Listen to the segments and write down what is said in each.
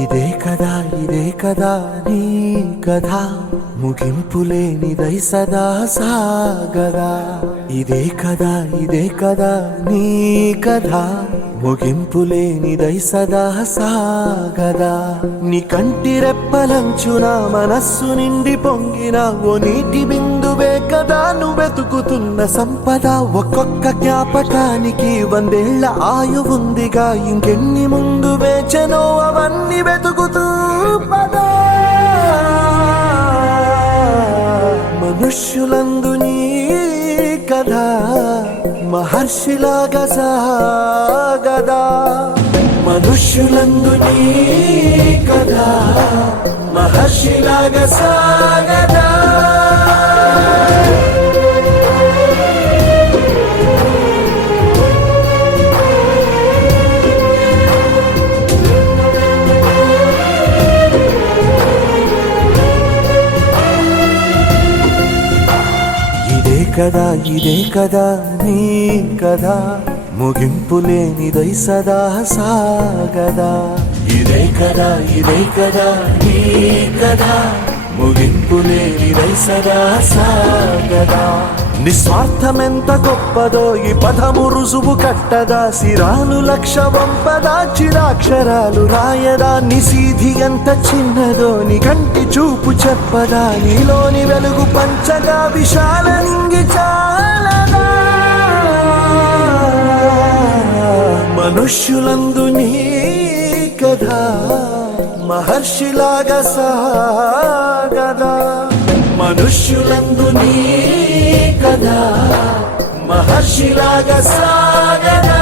ఇదే కదా నీ కథ ముగింపులేనిదై సదా సాగదా. ఇదే కదా నీ కథ ముగింపులేనిదై సదా సాగదా. నీ కంటి రెప్పలంచున మనస్సు నిండి పొంగిన ఓ నీటి బిందువే కదా నువ్వెతుకుతున్న సంపద. ఒక్కొక్క జ్ఞాపకానికి 100 ఏళ్ల ఆయువుందిగా, ఇంకెన్ని ముందు వేచనో అవన్నీ వెతుకుతూ పదా. మనుష్యులందు నీ కథ మహర్షిలాగా సాగదా. మనుష్యులందు నీ కథ మహర్షిలాగా సాగదా. ఇదే కదా నీ కథ ముగింపులేనిదై సదా సాగదా. ఇదే కదా నీ కథ ముగింపులేనిదై సదా సాగదా. నిస్వార్థమెంత గొప్పదో ఈ పదము రుజువు కట్టదా. సిరాలు లక్ష వంపదా, చిరాక్షరాలు రాయదా. నిశీధి ఎంత చిన్నదో నీ కంటి చూపు చెప్పదా. నీలోని వెలుగు పంచగా విశాల నింగి చాలదా. మనుష్యులందు నీ కథ మహర్షిలాగా సాగదా. మనుష్యులందు నీ కథ మహర్షిలాగా సాగదా.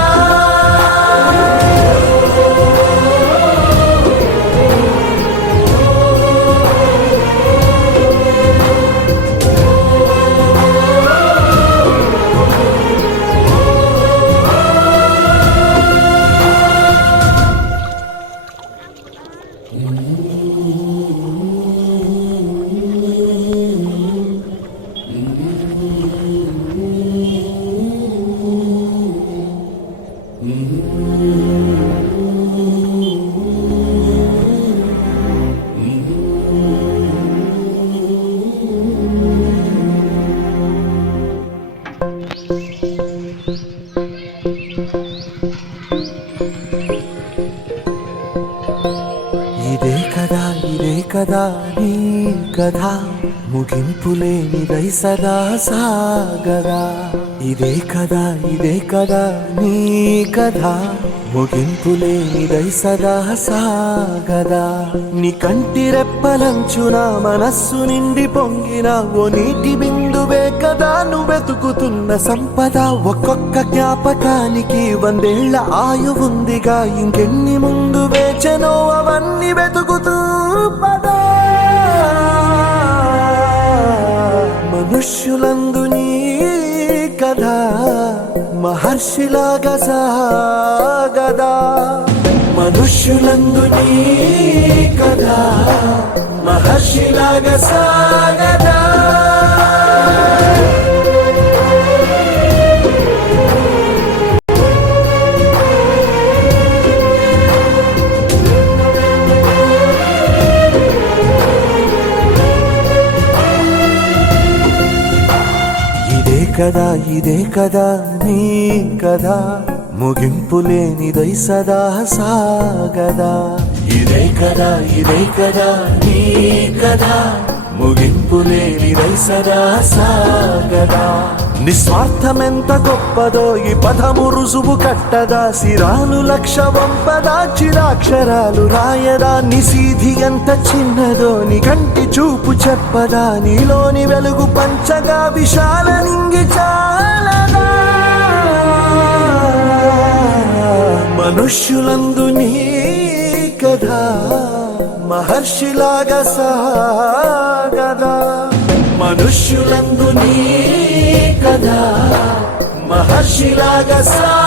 ఇదే కదా నీ కథ ముగింపులేనిదై సదా సాగదా. ఇదే కదా నీ కథ ముగింపులేనిదై సదా సాగదా. నీ కంటి రెప్పలంచున మనస్సు నిండి పొంగిన ఓ నీటి బిందువే కదా నువ్వెతుకుతున్న సంపద. ఒక్కొక్క జ్ఞాపకానికి 100 ఏళ్ల ఆయువుందిగా, ఇంకెన్ని ముందు వేచనో అవన్నీ వెతుకుతూ పదా. మనుష్యులందు నీ కథ మహర్షిలాగా సాగదా. మనుష్యులందు నీ కథ మహర్షిలాగా సాగదా. ఇదే కదా నీ కథ ముగింపులేనిదై సదా సాగదా. ఇదే కదా నీ కథ ముగింపులేనిదై సదా సాగదా. నిస్వార్థమెంత గొప్పదో ఈ పదము రుజువు కట్టదా. సిరాలు లక్ష వంపదా, చిరాక్షరాలు రాయదా. నిశీధి ఎంత చిన్నదో నీ కంటి చూపు చెప్పదా. నీలోని వెలుగు పంచగా విశాల నింగి చాలదా. మనుష్యులందు నీ కథ మహర్షిలాగా సాగదా. మనుష్యులందు నీ కథ మహర్షిలాగా సాగదా.